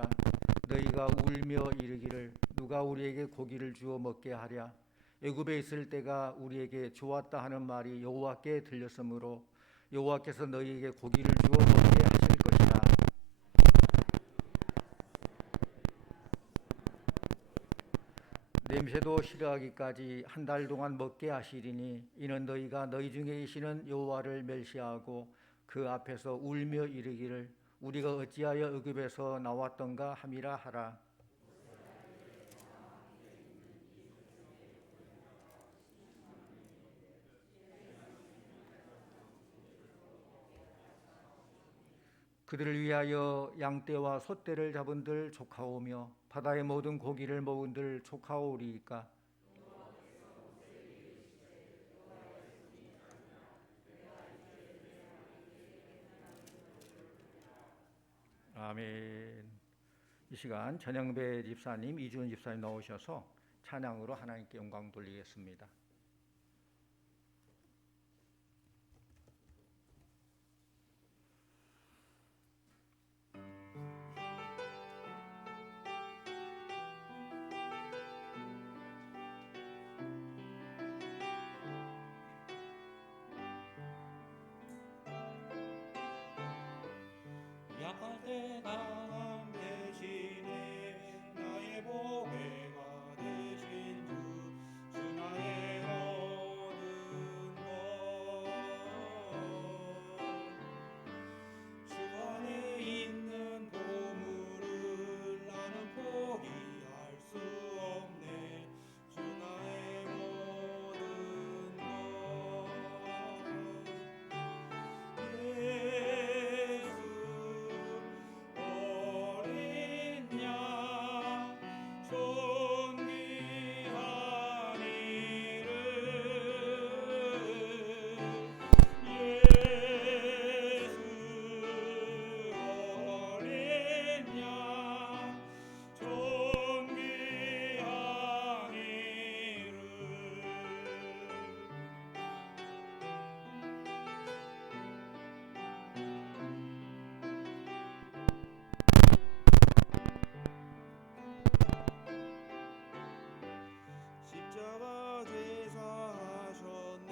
아니라 너희가 울며 이르기를 누가 우리에게 고기를 주어 먹게 하랴. 애굽에 있을 때가 우리에게 좋았다 하는 말이 여호와께 들렸으므로 여호와께서 너희에게 고기를 주어 먹게 하실 것이라. 냄새도 싫어하기까지 한 달 동안 먹게 하시리니 이는 너희가 너희 중에 계시는 여호와를 멸시하고 그 앞에서 울며 이르기를 우리가 어찌하여 애굽에서 나왔던가 함이라 하라. 그들을 위하여 양떼와 소떼를 잡은들 족하오며 바다의 모든 고기를 먹은들 족하오리이까. 아멘. 이 시간 전영배 집사님, 이주은 집사님 나오셔서 찬양으로 하나님께 영광 돌리겠습니다. 약할 때 강함 대신에 나의 보배가 되신 주 나의 모든 것 주 안에 있는 보물을 나는 포기할 수 없네. 주 나의 모든 것 예수 어린 양 존귀한 이름 예수 어린 양 존귀한 이름 십자가 제사하셨네.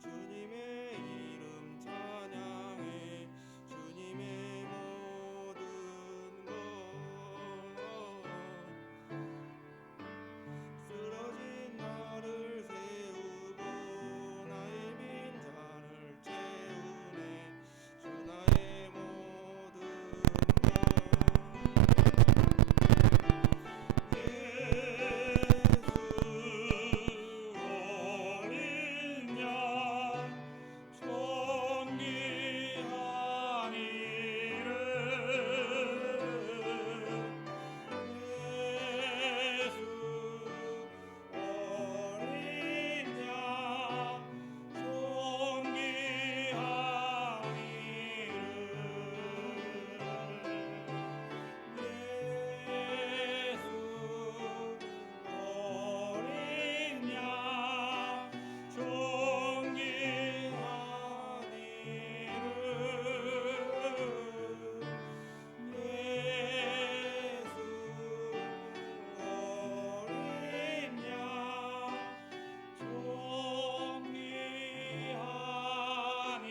주님의 이름 찬양해. 주님의 모든 것 쓰러진 나를 세우고 나의 빈잔을 채우네. 주 나의 모든 것 예수 어린 양 존귀한 이름 예수 어린 양 존귀한 이름 어린 양 존귀한 이름 예수 어린 양 존귀한 이름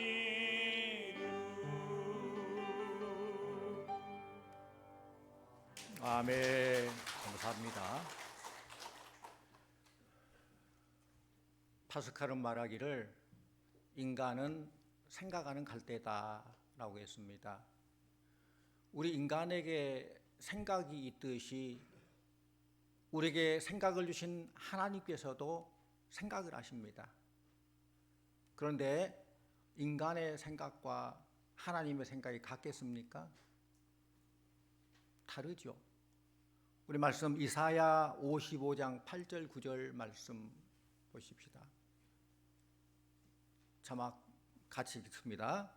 아멘. 감사합니다. 파스칼은 말하기를 인간은 생각하는 갈대다라고 했습니다. 우리 인간에게 생각이 있듯이 우리에게 생각을 주신 하나님께서도 생각을 하십니다. 그런데 인간의 생각과 하나님의 생각이 같겠습니까? 다르죠. 우리 말씀 이사야 55장 8절 9절 말씀 보십시다. 자막 같이 읽습니다.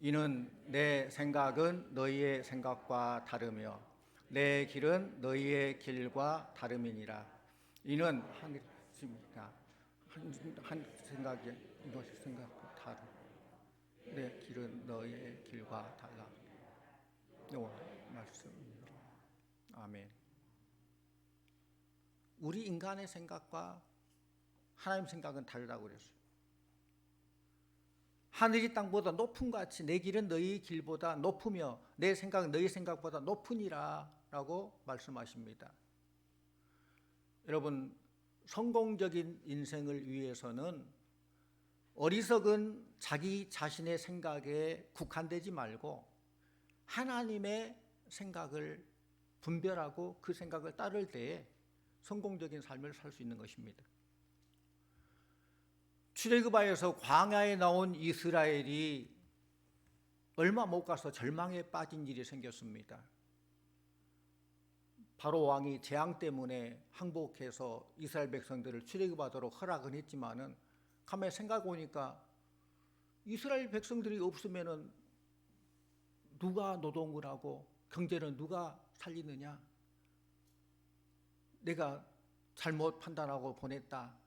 이는 내 생각은 너희의 생각과 다르며 내 길은 너희의 길과 다름이니라. 이는 한 생각이 너희 생각과 다르. 내 길은 너희의 길과 달라. 요 말씀. 아멘. 우리 인간의 생각과 하나님 생각은 다르다고 그랬어요. 하늘이 땅보다 높은 것 같이 내 길은 너희 길보다 높으며 내 생각은 너희 생각보다 높으니라 라고 말씀하십니다. 여러분, 성공적인 인생을 위해서는 어리석은 자기 자신의 생각에 국한되지 말고 하나님의 생각을 분별하고 그 생각을 따를 때에 성공적인 삶을 살 수 있는 것입니다. 출애굽하에서 광야에 나온 이스라엘이 얼마 못 가서 절망에 빠진 일이 생겼습니다. 바로 왕이 재앙 때문에 항복해서 이스라엘 백성들을 출애굽하도록 허락은 했지만은 가만히 생각해 보니까 이스라엘 백성들이 없으면은 누가 노동을 하고 경제는 누가 살리느냐? 내가 잘못 판단하고 보냈다.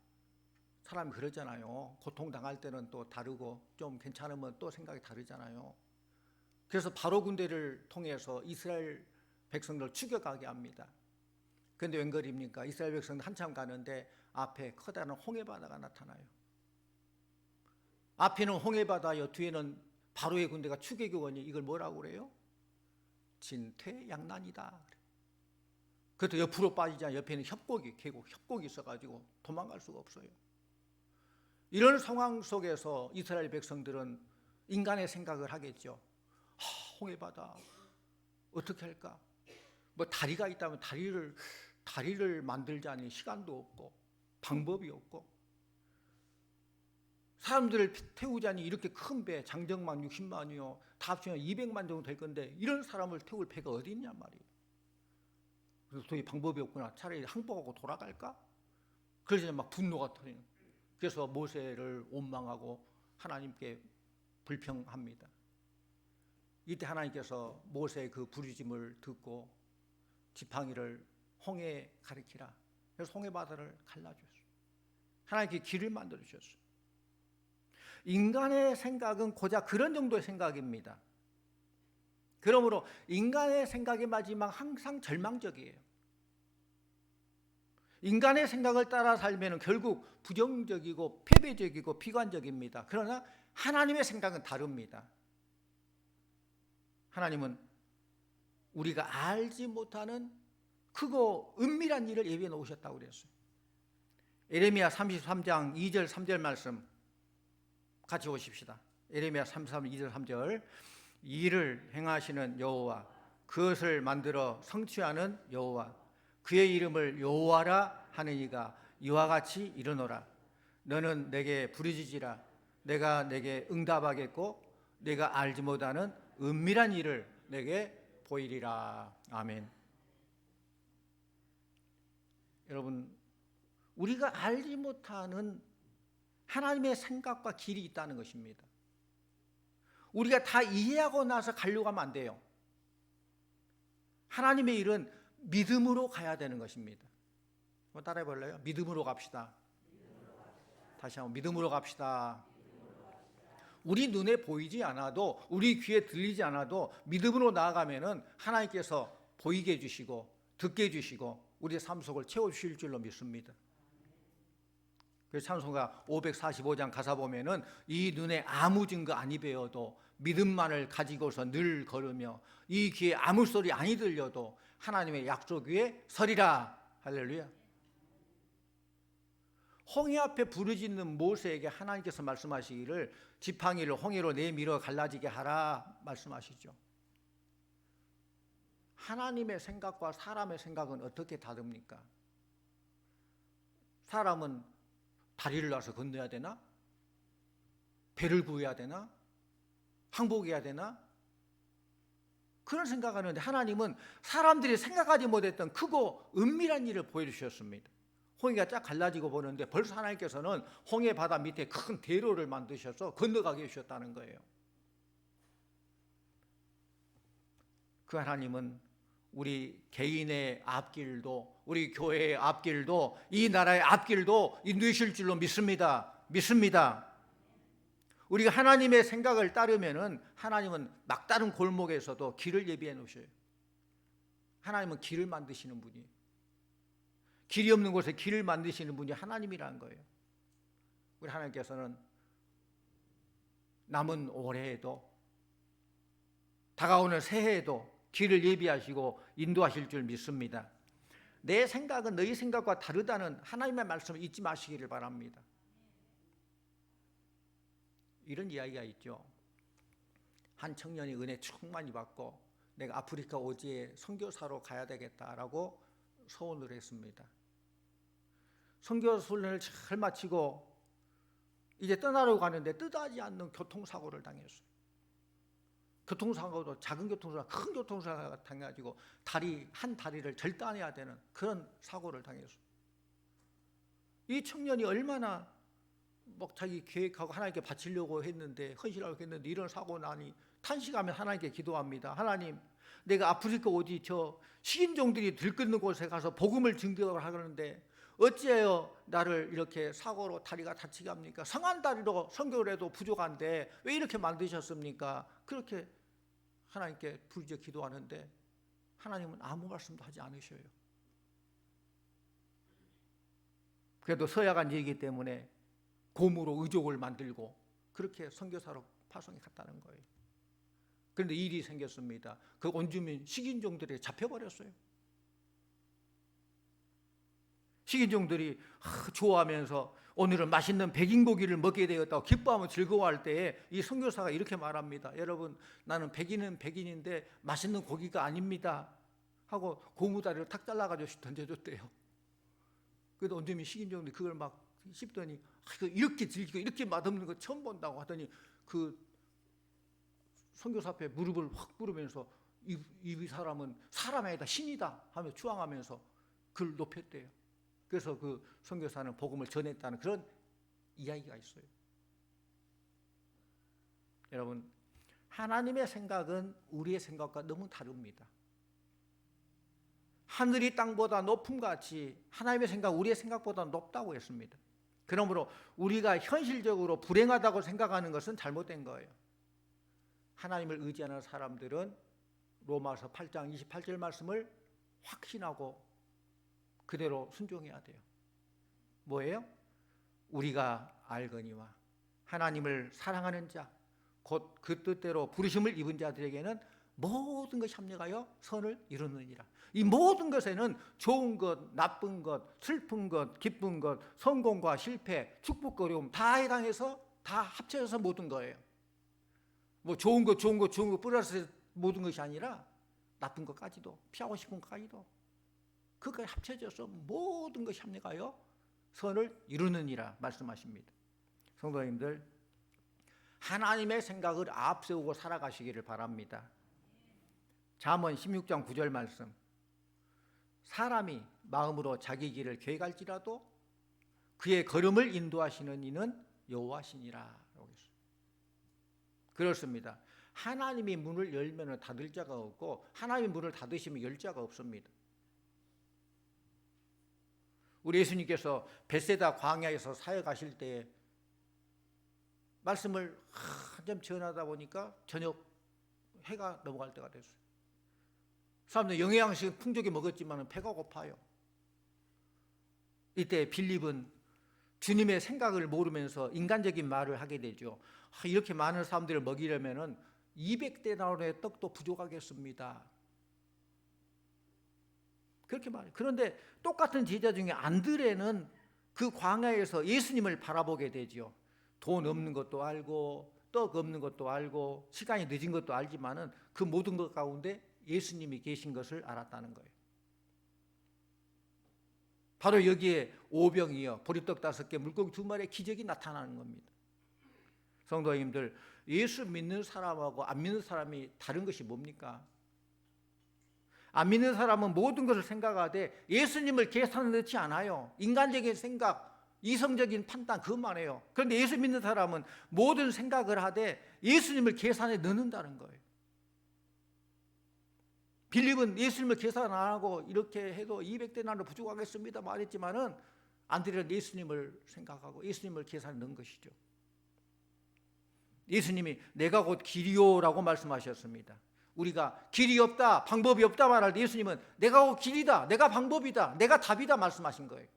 사람이 그러잖아요. 고통당할 때는 또 다르고 좀 괜찮으면 또 생각이 다르잖아요. 그래서 바로 군대를 통해서 이스라엘 백성들을 추격하게 합니다. 그런데 웬걸입니까? 이스라엘 백성들 한참 가는데 앞에 커다란 홍해바다가 나타나요. 앞에는 홍해바다요, 뒤에는 바로의 군대가 추격이 오니 이걸 뭐라고 그래요? 진퇴양난이다. 그래도 옆으로 빠지자 옆에는 계곡 협곡이 있어가지고 도망갈 수가 없어요. 이런 상황 속에서 이스라엘 백성들은 인간의 생각을 하겠죠. 홍해바다 어떻게 할까? 뭐 다리가 있다면 다리를 만들자니 시간도 없고 방법이 없고, 사람들을 태우자니 이렇게 큰 배 장정만 60만이요 다 합치면 200만 정도 될 건데 이런 사람을 태울 배가 어디 있냐 말이에요. 그래서 도저히 방법이 없구나. 차라리 항복하고 돌아갈까? 그래서 막 분노가 터지는. 그래서 모세를 원망하고 하나님께 불평합니다. 이때 하나님께서 모세의 그 부르짖음을 듣고 지팡이를 홍해에 가리키라. 그래서 홍해바다를 갈라주셨어요. 하나님께 길을 만들어 주셨어요. 인간의 생각은 고작 그런 정도의 생각입니다. 그러므로 인간의 생각의 마지막 항상 절망적이에요. 인간의 생각을 따라 살면 결국 부정적이고 패배적이고 비관적입니다. 그러나 하나님의 생각은 다릅니다. 하나님은 우리가 알지 못하는 크고 은밀한 일을 예비해 놓으셨다고 그랬어요. 예레미야 33장 2절 3절 말씀 같이 보십시다. 예레미야 33장 2절 3절. 일을 행하시는 여호와, 그것을 만들어 성취하는 여호와, 그의 이름을 여호와라 하는 이가 이와 같이 이르노라. 너는 내게 부르짖으라. 내가 내게 응답하겠고 내가 알지 못하는 은밀한 일을 내게 보이리라. 아멘. 여러분, 우리가 알지 못하는 하나님의 생각과 길이 있다는 것입니다. 우리가 다 이해하고 나서 가려고 하면 안 돼요. 하나님의 일은 믿음으로 가야 되는 것입니다. 한번 따라해 볼래요? 믿음으로 갑시다. 다시 한번 믿음으로 갑시다. 우리 눈에 보이지 않아도, 우리 귀에 들리지 않아도 믿음으로 나아가면은 하나님께서 보이게 해주시고 듣게 해주시고 우리의 삶 속을 채워주실 줄로 믿습니다. 그래서 찬송가 545장 가사 보면은 이 눈에 아무 증거 아니 배어도 믿음만을 가지고서 늘 걸으며 이 귀에 아무 소리 아니 들려도 하나님의 약속 위에 서리라. 할렐루야. 홍해 앞에 부르짖는 모세에게 하나님께서 말씀하시기를 지팡이를 홍해로 내밀어 갈라지게 하라 말씀하시죠. 하나님의 생각과 사람의 생각은 어떻게 다릅니까? 사람은 다리를 놔서 건너야 되나? 배를 구해야 되나? 항복해야 되나? 그런 생각하는데 하나님은 사람들이 생각하지 못했던 크고 은밀한 일을 보여주셨습니다. 홍해가 쫙 갈라지고 보는데 벌써 하나님께서는 홍해 바다 밑에 큰 대로를 만드셔서 건너가게 해주셨다는 거예요. 그 하나님은 우리 개인의 앞길도, 우리 교회의 앞길도, 이 나라의 앞길도 인도하실 줄로 믿습니다. 우리가 하나님의 생각을 따르면은 하나님은 막다른 골목에서도 길을 예비해 놓으셔요. 하나님은 길을 만드시는 분이에요. 길이 없는 곳에 길을 만드시는 분이 하나님이라는 거예요. 우리 하나님께서는 남은 올해에도 다가오는 새해에도 길을 예비하시고 인도하실 줄 믿습니다. 내 생각은 너희 생각과 다르다는 하나님의 말씀을 잊지 마시기를 바랍니다. 이런 이야기가 있죠. 한 청년이 은혜 충만히 받고 내가 아프리카 오지에 선교사로 가야 되겠다라고 소원을 했습니다. 선교 훈련을 잘 마치고 이제 떠나려고 가는데 뜻하지 않는 교통사고를 당했어요. 교통사고도 작은 교통사고, 큰 교통사고가 당해가지고 한 다리를 절단해야 되는 그런 사고를 당했어요. 이 청년이 얼마나 자기 계획하고 하나님께 바치려고 했는데, 헌신하려고 했는데 이런 사고 나니 탄식하며 하나님께 기도합니다. 하나님, 내가 아프리카 어디 저 식인종들이 들끓는 곳에 가서 복음을 증거를 하는데 어찌하여 나를 이렇게 사고로 다리가 다치게 합니까? 성한 다리로 선교를 해도 부족한데 왜 이렇게 만드셨습니까? 그렇게 하나님께 부르짖어 기도하는데 하나님은 아무 말씀도 하지 않으셔요. 그래도 서야간 얘기이기 때문에 고무로 의족을 만들고 그렇게 선교사로 파송해 갔다는 거예요. 그런데 일이 생겼습니다. 그 온주민 식인종들이 잡혀버렸어요. 식인종들이 좋아하면서 오늘은 맛있는 백인고기를 먹게 되었다고 기뻐하며 즐거워할 때에 이 선교사가 이렇게 말합니다. 여러분, 나는 백인은 백인인데 맛있는 고기가 아닙니다 하고 고무다리를 탁 잘라가지고 던져줬대요. 그래도 온주민 식인종들이 그걸 막 씹더니 이렇게 즐기고 이렇게 맛없는 거 처음 본다고 하더니 그 선교사 앞에 무릎을 확 꿇으면서 이 사람은 사람이 아니다 신이다 하며 추앙하면서 그를 높였대요. 그래서 그 선교사는 복음을 전했다는 그런 이야기가 있어요. 여러분, 하나님의 생각은 우리의 생각과 너무 다릅니다. 하늘이 땅보다 높음같이 하나님의 생각 우리의 생각보다 높다고 했습니다. 그러므로 우리가 현실적으로 불행하다고 생각하는 것은 잘못된 거예요. 하나님을 의지하는 사람들은 로마서 8장 28절 말씀을 확신하고 그대로 순종해야 돼요. 뭐예요? 우리가 알거니와 하나님을 사랑하는 자 곧 그 뜻대로 부르심을 입은 자들에게는 모든 것이 합력하여 선을 이루느니라. 이 모든 것에는 좋은 것, 나쁜 것, 슬픈 것, 기쁜 것, 성공과 실패, 축복과 어려움 다 해당해서 다 합쳐져서 모든 거예요. 뭐 좋은 것 플러스 모든 것이 아니라 나쁜 것까지도, 피하고 싶은 것까지도 그것까지 합쳐져서 모든 것이 합력하여 선을 이루느니라 말씀하십니다. 성도님들, 하나님의 생각을 앞세우고 살아가시기를 바랍니다. 잠언 16장 9절 말씀, 사람이 마음으로 자기 길을 계획할지라도 그의 걸음을 인도하시는 이는 여호와시니라. 그렇습니다. 하나님이 문을 열면 닫을 자가 없고 하나님이 문을 닫으시면 열 자가 없습니다. 우리 예수님께서 벳세다 광야에서 사역하실 때 말씀을 한참 전하다 보니까 저녁 해가 넘어갈 때가 됐어요. 사람들 영양식 풍족히 먹었지만 배가 고파요. 이때 빌립은 주님의 생각을 모르면서 인간적인 말을 하게 되죠. 이렇게 많은 사람들을 먹이려면 200데나리온의 떡도 부족하겠습니다. 그렇게 말해요. 그런데 똑같은 제자 중에 안드레는 그 광야에서 예수님을 바라보게 되죠. 돈 없는 것도 알고 떡 없는 것도 알고 시간이 늦은 것도 알지만은 그 모든 것 가운데 예수님이 계신 것을 알았다는 거예요. 바로 여기에 오병이어 보리떡 5개 물고기 2마리의 기적이 나타나는 겁니다. 성도님들, 예수 믿는 사람하고 안 믿는 사람이 다른 것이 뭡니까? 안 믿는 사람은 모든 것을 생각하되 예수님을 계산에 넣지 않아요. 인간적인 생각, 이성적인 판단 그것만 해요. 그런데 예수 믿는 사람은 모든 생각을 하되 예수님을 계산에 넣는다는 거예요. 빌립은 예수님을 계산 안 하고 이렇게 해도 200데나리온 부족하겠습니다 말했지만은 안드레는 예수님을 생각하고 예수님을 계산에 넣은 것이죠. 예수님이 내가 곧 길이요라고 말씀하셨습니다. 우리가 길이 없다, 방법이 없다 말할 때 예수님은 내가 길이다, 내가 방법이다, 내가 답이다 말씀하신 거예요.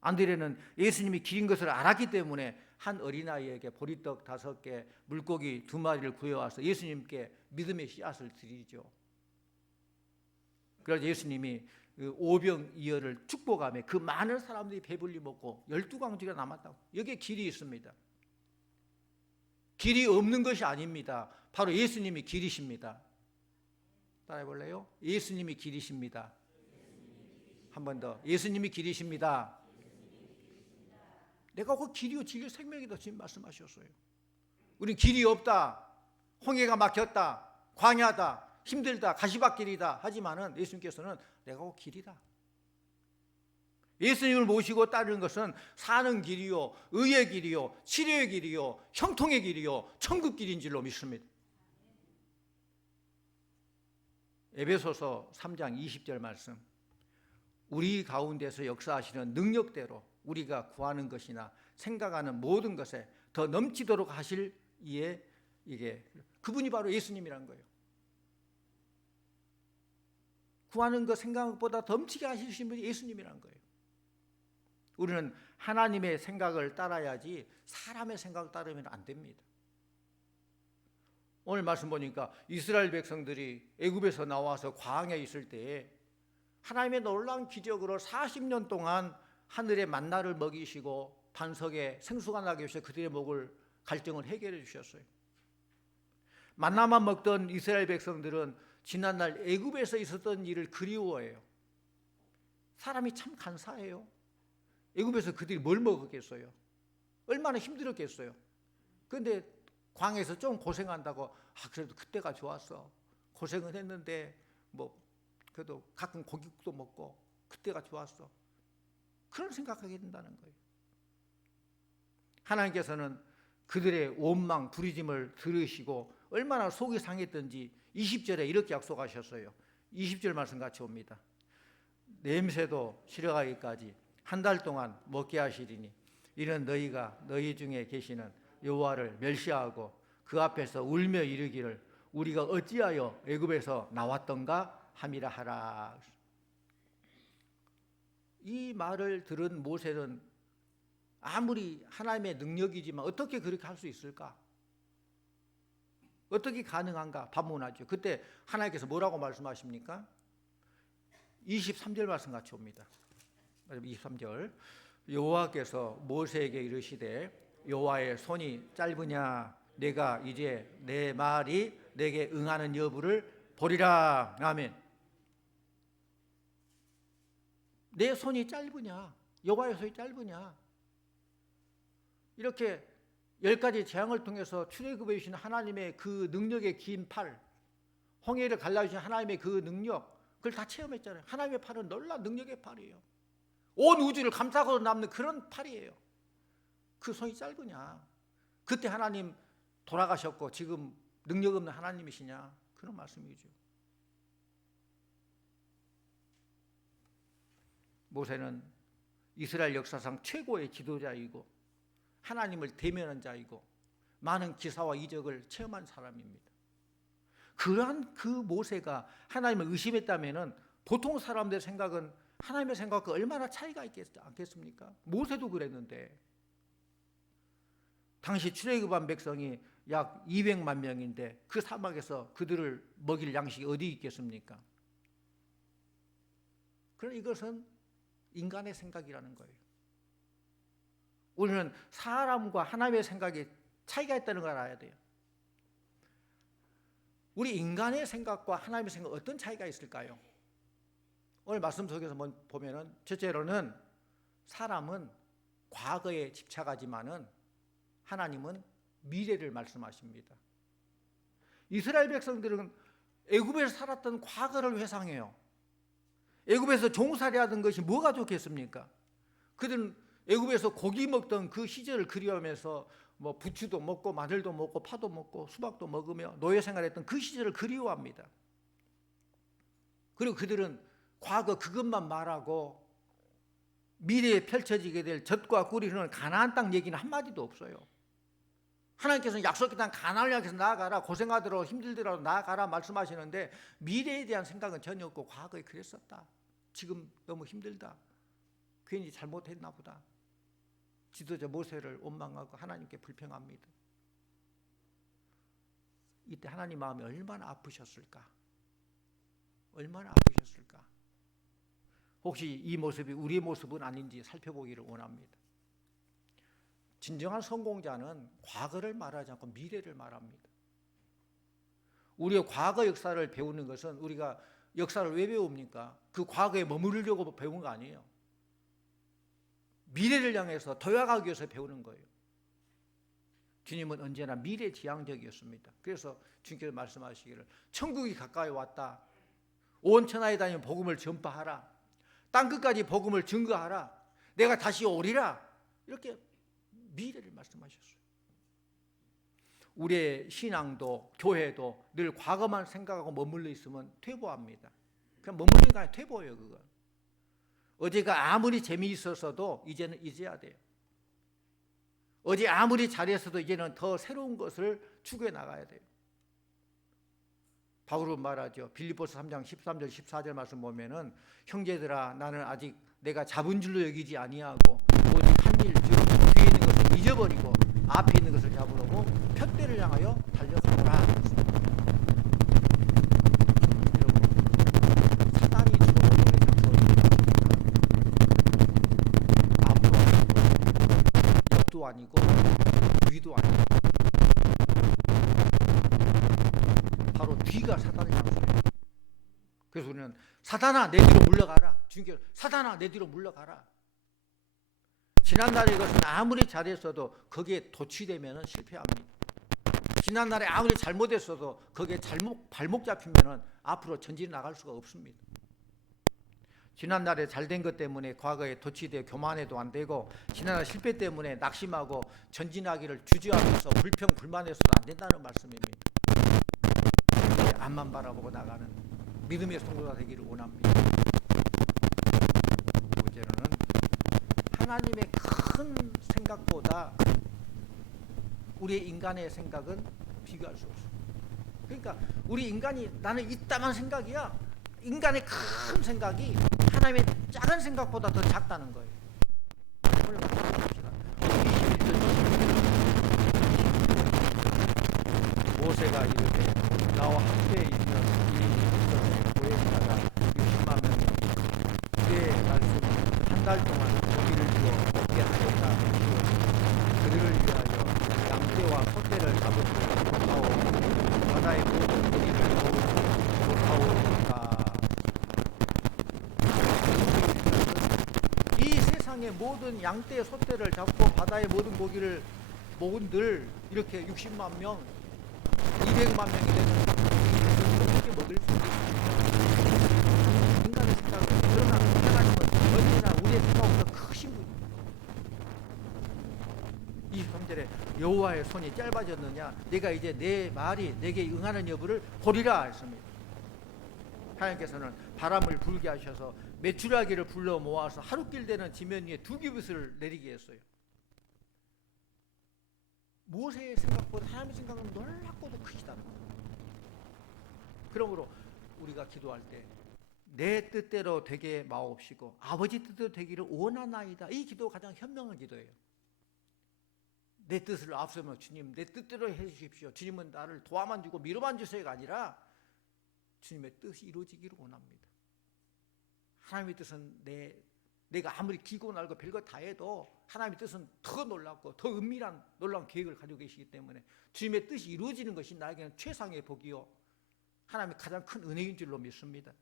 안드레는 예수님이 길인 것을 알았기 때문에 한 어린아이에게 보리떡 5개, 물고기 2마리를 구해와서 예수님께 믿음의 씨앗을 드리죠. 그래서 예수님이 그 오병이어를 축복하며 그 많은 사람들이 배불리 먹고 12광주가 남았다고. 여기에 길이 있습니다. 길이 없는 것이 아닙니다. 바로 예수님이 길이십니다. 따라해 볼래요? 예수님이 길이십니다. 한 번 더. 예수님이 길이십니다. 내가 그 길이요 진리 생명이다 지금 말씀하셨어요. 우린 길이 없다, 홍해가 막혔다, 광야다, 힘들다, 가시밭길이다 하지만은 예수님께서는 내가 그 길이다. 예수님을 모시고 따르는 것은 사는 길이요, 의의 길이요, 치료의 길이요, 형통의 길이요, 천국 길인 줄로 믿습니다. 에베소서 3장 20절 말씀, 우리 가운데서 역사하시는 능력대로 우리가 구하는 것이나 생각하는 모든 것에 더 넘치도록 하실 이에 이게 그분이 바로 예수님이라는 거예요. 구하는 것 생각한 것보다 더 넘치게 하시는 분이 예수님이라는 거예요. 우리는 하나님의 생각을 따라야지 사람의 생각을 따르면 안 됩니다. 오늘 말씀 보니까 이스라엘 백성들이 애굽에서 나와서 광야에 있을 때에 하나님의 놀라운 기적으로 40년 동안 하늘의 만나를 먹이시고 반석에 생수가 나게 하셔서 그들의 목을 갈증을 해결해 주셨어요. 만나만 먹던 이스라엘 백성들은 지난날 애굽에서 있었던 일을 그리워해요. 사람이 참 간사해요. 애굽에서 그들이 뭘 먹었겠어요? 얼마나 힘들었겠어요? 그런데 광야에서 좀 고생한다고 그래도 그때가 좋았어. 고생은 했는데 그래도 가끔 고깃국도 먹고 그때가 좋았어. 그런 생각하게 된다는 거예요. 하나님께서는 그들의 원망, 부르짐을 들으시고 얼마나 속이 상했던지 20절에 이렇게 약속하셨어요. 20절 말씀 같이 옵니다. 냄새도 싫어가기까지 한 달 동안 먹게 하시리니 이는 너희가 너희 중에 계시는 여호와를 멸시하고 그 앞에서 울며 이르기를 우리가 어찌하여 애굽에서 나왔던가 함이라 하라. 이 말을 들은 모세는 아무리 하나님의 능력이지만 어떻게 그렇게 할 수 있을까? 어떻게 가능한가? 반문하죠. 그때 하나님께서 뭐라고 말씀하십니까? 23절 말씀 같이 옵니다. 23절 여호와께서 모세에게 이르시되 여호와의 손이 짧으냐 내가 이제 내 말이 내게 응하는 여부를 보리라. 아멘. 내 손이 짧으냐? 여호와의 손이 짧으냐? 이렇게 10가지 재앙을 통해서 출애굽해 주신 하나님의 그 능력의 긴 팔, 홍해를 갈라주신 하나님의 그 능력, 그걸 다 체험했잖아요. 하나님의 팔은 놀라운 능력의 팔이에요. 온 우주를 감싸고 남는 그런 팔이에요. 그 손이 짧으냐? 그때 하나님 돌아가셨고 지금 능력 없는 하나님이시냐? 그런 말씀이죠. 모세는 이스라엘 역사상 최고의 지도자이고 하나님을 대면한 자이고 많은 기사와 이적을 체험한 사람입니다. 그러한 그 모세가 하나님을 의심했다면 보통 사람들의 생각은 하나님의 생각과 얼마나 차이가 있지 않겠습니까? 모세도 그랬는데 당시 출애굽한 백성이 약 200만 명인데 그 사막에서 그들을 먹일 양식이 어디 있겠습니까? 그럼 이것은 인간의 생각이라는 거예요. 우리는 사람과 하나님의 생각이 차이가 있다는 걸 알아야 돼요. 우리 인간의 생각과 하나님의 생각 어떤 차이가 있을까요? 오늘 말씀 속에서 보면은 첫째로는 사람은 과거에 집착하지만은 하나님은 미래를 말씀하십니다. 이스라엘 백성들은 애굽에서 살았던 과거를 회상해요. 애굽에서 종살이하던 것이 뭐가 좋겠습니까? 그들은 애굽에서 고기 먹던 그 시절을 그리워하면서 부추도 먹고 마늘도 먹고 파도 먹고 수박도 먹으며 노예 생활했던 그 시절을 그리워합니다. 그리고 그들은 과거 그것만 말하고 미래에 펼쳐지게 될 젖과 꿀이 흐르는 가나안 땅 얘기는 한마디도 없어요. 하나님께서는 약속의 땅 가나안을 향해서 나아가라, 고생하더라도 힘들더라도 나아가라 말씀하시는데 미래에 대한 생각은 전혀 없고 과거에 그랬었다, 지금 너무 힘들다, 괜히 잘못했나 보다, 지도자 모세를 원망하고 하나님께 불평합니다. 이때 하나님 마음이 얼마나 아프셨을까? 얼마나 아프셨을까? 혹시 이 모습이 우리의 모습은 아닌지 살펴보기를 원합니다. 진정한 성공자는 과거를 말하지 않고 미래를 말합니다. 우리의 과거 역사를 배우는 것은, 우리가 역사를 왜 배웁니까? 그 과거에 머무르려고 배운 거 아니에요. 미래를 향해서 도약하기 위해서 배우는 거예요. 주님은 언제나 미래지향적이었습니다. 그래서 주님께서 말씀하시기를 천국이 가까이 왔다, 온 천하에 다니며 복음을 전파하라, 땅끝까지 복음을 증거하라, 내가 다시 오리라, 이렇게 미래를 말씀하셨어요. 우리의 신앙도 교회도 늘 과거만 생각하고 머물러 있으면 퇴보합니다. 그냥 머물는 게 아니라 퇴보예요. 그거. 어제가 아무리 재미있었어도 이제는 잊어야 돼요. 어제 아무리 잘했어도 이제는 더 새로운 것을 추구해 나가야 돼요. 바울은 말하죠. 빌립보서 3장 13절 14절 말씀 보면은 형제들아, 나는 아직 내가 잡은 줄로 여기지 아니하고 오직 한 일, 즉 뒤에 있는 것을 잊어버리고 앞에 있는 것을 잡으려고 푯대를 향하여 달려가라. 여러분, 사단이 주어오는 장소입니다. 앞도 아니고 옆도 아니고 위도 아니고 바로 뒤가 사단의 장소예요. 그래서 우리는 사단아 내 뒤로 물러가라, 주님께서 사단아 내 뒤로 물러가라. 지난날의 것은 아무리 잘했어도 거기에 도취되면 실패합니다. 지난날에 아무리 잘못했어도 거기에 발목 잡히면 앞으로 전진해 나갈 수가 없습니다. 지난날에 잘된 것 때문에 과거에 도취되어 교만해도 안 되고, 지난날 실패 때문에 낙심하고 전진하기를 주저하면서 불평 불만해서도 안 된다는 말씀입니다. 앞만 바라보고 나가는 믿음의 성도가 되기를 원합니다. 두 번째로는 하나님의 큰 생각보다 우리의 인간의 생각은 비교할 수 없어요. 그러니까 우리 인간이 나는 이따만 생각이야. 인간의 큰 생각이 하나님의 작은 생각보다 더 작다는 거예요. 오늘 말씀합시다. 21절 모세가 이르되 나와 함께 있는 이 고해자가 60만 명이 그의 말씀을 한 달 동안 고기를 주어 먹게 하겠다 하시고 그들을 위하여 양떼와 소떼를 잡으시고 못하오 바다의 모든 고기를 못하오니까. 이 세상의 모든 양떼 소떼를 잡고 바다의 모든 고기를 모은들 이렇게 60만 명 200만 명이 되는 어떻게 먹을 수 있습니까? 인간의 생각은, 그러나 하나님은 언제나 우리의 생각보다 크신 분입니다. 23절에 여호와의 손이 짧아졌느냐, 내가 이제 내 말이 내게 응하는 여부를 보리라 했습니다. 하나님께서는 바람을 불게 하셔서 메추라기를 불러 모아서 하루길 되는 지면 위에 두 기빗을 내리게 했어요. 모세의 생각보다 하나님의 생각은 놀랍고도 크시다는 거예요. 그러므로 우리가 기도할 때 내 뜻대로 되게 마옵시고 아버지 뜻대로 되기를 원하나이다, 이 기도가 가장 현명한 기도예요. 내 뜻을 앞서면 주님 내 뜻대로 해주십시오, 주님은 나를 도와만 주고 미로만 주세요가 아니라 주님의 뜻이 이루어지기를 원합니다. 하나님의 뜻은 내가 아무리 기고 날고 별거 다 해도 하나님의 뜻은 더 놀랍고 더 은밀한 놀라운 계획을 가지고 계시기 때문에 주님의 뜻이 이루어지는 것이 나에게는 최상의 복이요 하나님의 가장 큰 은혜인 줄로 믿습니다.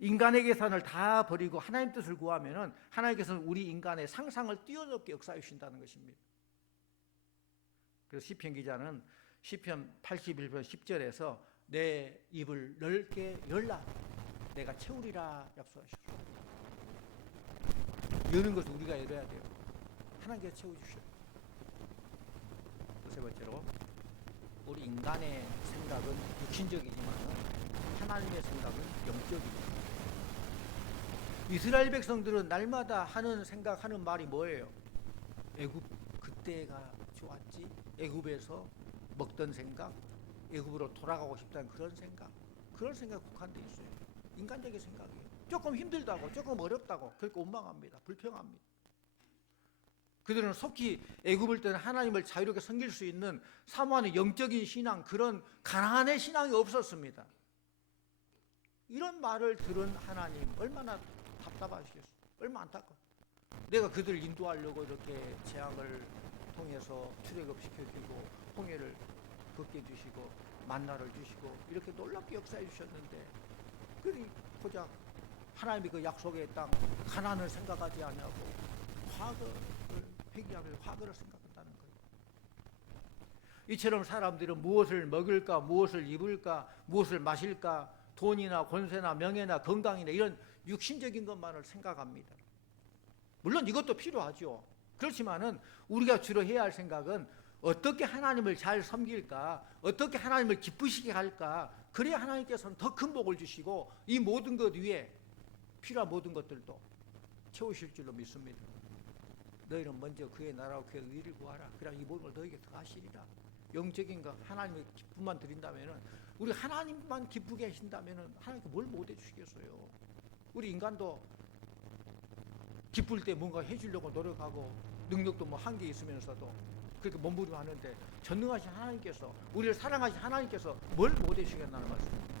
인간의 계산을 다 버리고 하나님 뜻을 구하면은 하나님께서는 우리 인간의 상상을 뛰어넘게 역사해 주신다는 것입니다. 그래서 시편 기자는 시편 81편 10절에서 내 입을 넓게 열라 내가 채우리라 약속하셨어요. 여는 것을 우리가 열어야 돼요. 하나님께서 채워주셔요. 세 번째로 우리 인간의 생각은 육신적이지만 하나님의 생각은 영적입니다. 이스라엘 백성들은 날마다 하는 생각하는 말이 뭐예요? 애굽 그때가 좋았지? 애굽에서 먹던 생각, 애굽으로 돌아가고 싶다는 그런 생각 국한돼 있어요. 인간적인 생각이에요. 조금 힘들다고, 조금 어렵다고 그렇게 원망합니다. 불평합니다. 그들은 속히 애굽을 떠나 하나님을 자유롭게 섬길 수 있는 사모하는 영적인 신앙, 그런 가난의 신앙이 없었습니다. 이런 말을 들은 하나님 얼마나 답답하시겠어요. 얼마나 안타까워. 내가 그들을 인도하려고 이렇게 재앙을 통해서 출애굽시켜주고 홍해를 걷게 해주시고 만나를 주시고 이렇게 놀랍게 역사해 주셨는데, 그들이 고작 하나님의 그 약속의 땅 가나안을 생각하지 않냐고 과거를 회개하면서 과거를 생각한다는 거예요. 이처럼 사람들은 무엇을 먹을까, 무엇을 입을까, 무엇을 마실까, 돈이나 권세나 명예나 건강이나 이런 육신적인 것만을 생각합니다. 물론 이것도 필요하죠. 그렇지만은 우리가 주로 해야 할 생각은 어떻게 하나님을 잘 섬길까, 어떻게 하나님을 기쁘시게 할까, 그래야 하나님께서는 더 큰 복을 주시고 이 모든 것 위에 필요한 모든 것들도 채우실 줄로 믿습니다. 너희는 먼저 그의 나라와 그의 의를 구하라. 그럼 이 모든 걸 너희에게 더 하시리라. 영적인 거 하나님의 기쁨만 드린다면은, 우리 하나님만 기쁘게 하신다면은 하나님께 뭘 못 해주시겠어요. 우리 인간도 기쁠 때 뭔가 해주려고 노력하고 능력도 뭐 한계 있으면서도 그렇게 몸부림 하는데, 전능하신 하나님께서, 우리를 사랑하신 하나님께서 뭘 못 해주시겠다는 말씀입니다.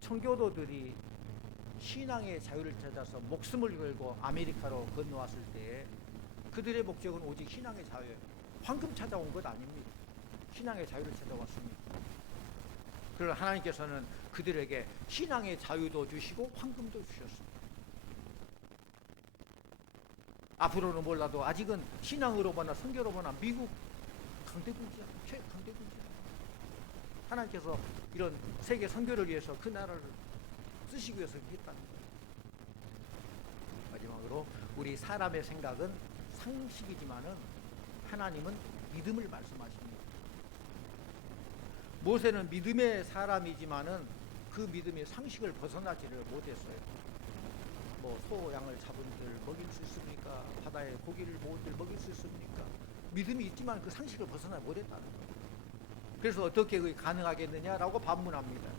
청교도들이 신앙의 자유를 찾아서 목숨을 걸고 아메리카로 건너왔을 때 그들의 목적은 오직 신앙의 자유예요. 황금 찾아온 것 아닙니다. 신앙의 자유를 찾아왔습니다. 그러나 하나님께서는 그들에게 신앙의 자유도 주시고 황금도 주셨습니다. 앞으로는 몰라도 아직은 신앙으로 보나 선교로 보나 미국 강대국이야. 최강대국이야. 하나님께서 이런 세계 선교를 위해서 그 나라를 쓰시기 위해서 했다는 거예요. 마지막으로 우리 사람의 생각은 상식이지만은 하나님은 믿음을 말씀하십니다. 모세는 믿음의 사람이지만은 그 믿음이 상식을 벗어나지를 못했어요. 뭐 소, 양을 잡은들 먹일 수 있습니까? 바다에 고기를 모은들 먹일 수 있습니까? 믿음이 있지만 그 상식을 벗어나 못했다는 거예요. 그래서 어떻게 그게 가능하겠느냐라고 반문합니다.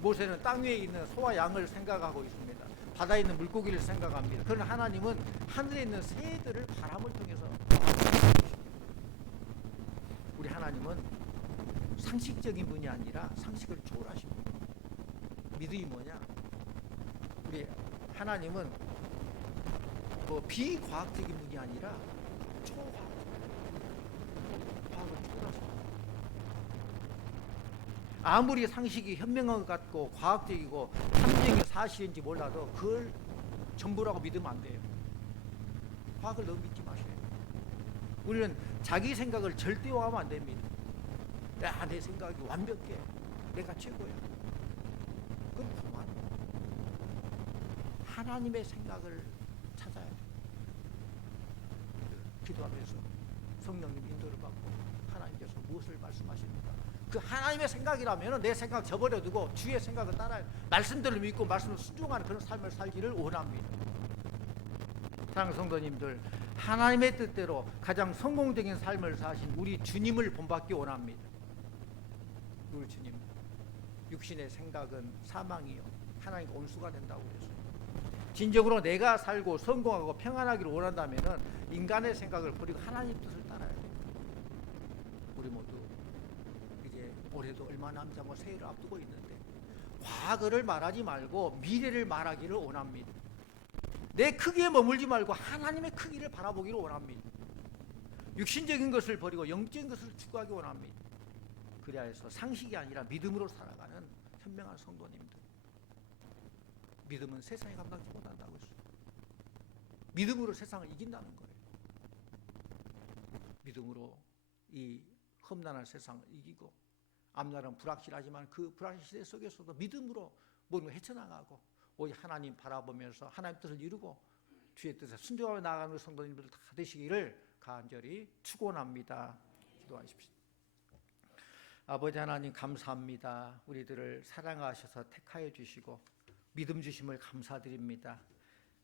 모세는 땅 위에 있는 소와 양을 생각하고 있습니다. 바다에 있는 물고기를 생각합니다. 그러나 하나님은 하늘에 있는 새들을 바람을 통해서 우리 하나님은 상식적인 분이 아니라 상식을 초월하신 분입니다. 믿음이 뭐냐? 우리 하나님은 뭐 비과학적인 분이 아니라 초과학적인 과학을 초월하신 분입니다. 아무리 상식이 현명한 것 같고 과학적이고 탐정이 사실인지 몰라도 그걸 전부라고 믿으면 안 돼요. 과학을 너무 믿지 마셔요. 우리는 자기 생각을 절대화하면 안 됩니다. 야, 내 생각이 완벽해. 내가 최고야. 그건 그만. 하나님의 생각을 찾아야 돼. 기도하면서 성령님 인도를 받고 하나님께서 무엇을 말씀하십니까? 그 하나님의 생각이라면 내 생각 저버려두고 주의 생각을 따라야, 말씀대로 믿고 말씀을 순종하는 그런 삶을 살기를 원합니다. 사랑하는 성도님들, 하나님의 뜻대로 가장 성공적인 삶을 사신 우리 주님을 본받기 원합니다. 우리 주님, 육신의 생각은 사망이요 하나님과 온수가 된다고 그랬어요. 진정으로 내가 살고 성공하고 평안하기를 원한다면 인간의 생각을 버리고 하나님 뜻을 따라야 돼요. 우리 모두 이제 올해도 얼마 남지 않고 새해를 앞두고 있는데 과거를 말하지 말고 미래를 말하기를 원합니다. 내 크기에 머물지 말고 하나님의 크기를 바라보기를 원합니다. 육신적인 것을 버리고 영적인 것을 추구하기 원합니다. 그래야 해서 상식이 아니라 믿음으로 살아가는 현명한 성도님들. 믿음은 세상이 감당치 못한다고 했어요. 믿음으로 세상을 이긴다는 거예요. 믿음으로 이 험난한 세상을 이기고, 앞날은 불확실하지만 그 불확실한 시대 속에서도 믿음으로 모든 걸 헤쳐나가고 오직 하나님 바라보면서 하나님 뜻을 이루고 주의 뜻에 순종하며 나아가는 성도님들 다 되시기를 간절히 축원합니다. 기도하십시오. 아버지 하나님 감사합니다. 우리들을 사랑하셔서 택하여 주시고 믿음 주심을 감사드립니다.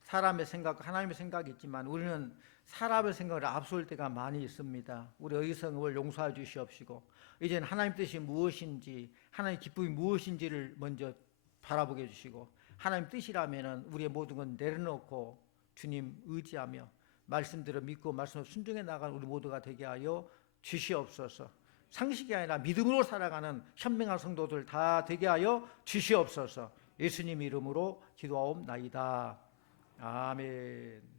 사람의 생각, 하나님의 생각이 있지만 우리는 사람의 생각을 앞설 때가 많이 있습니다. 우리 의성을 용서해 주시옵시고 이제는 하나님 뜻이 무엇인지, 하나님 기쁨이 무엇인지를 먼저 바라보게 해주시고, 하나님 뜻이라면은 우리의 모든 건 내려놓고 주님 의지하며 말씀대로 믿고 말씀을 순종해 나가는 우리 모두가 되게 하여 주시옵소서. 상식이 아니라 믿음으로 살아가는 현명한 성도들 다 되게 하여 주시옵소서. 예수님 이름으로 기도하옵나이다. 아멘.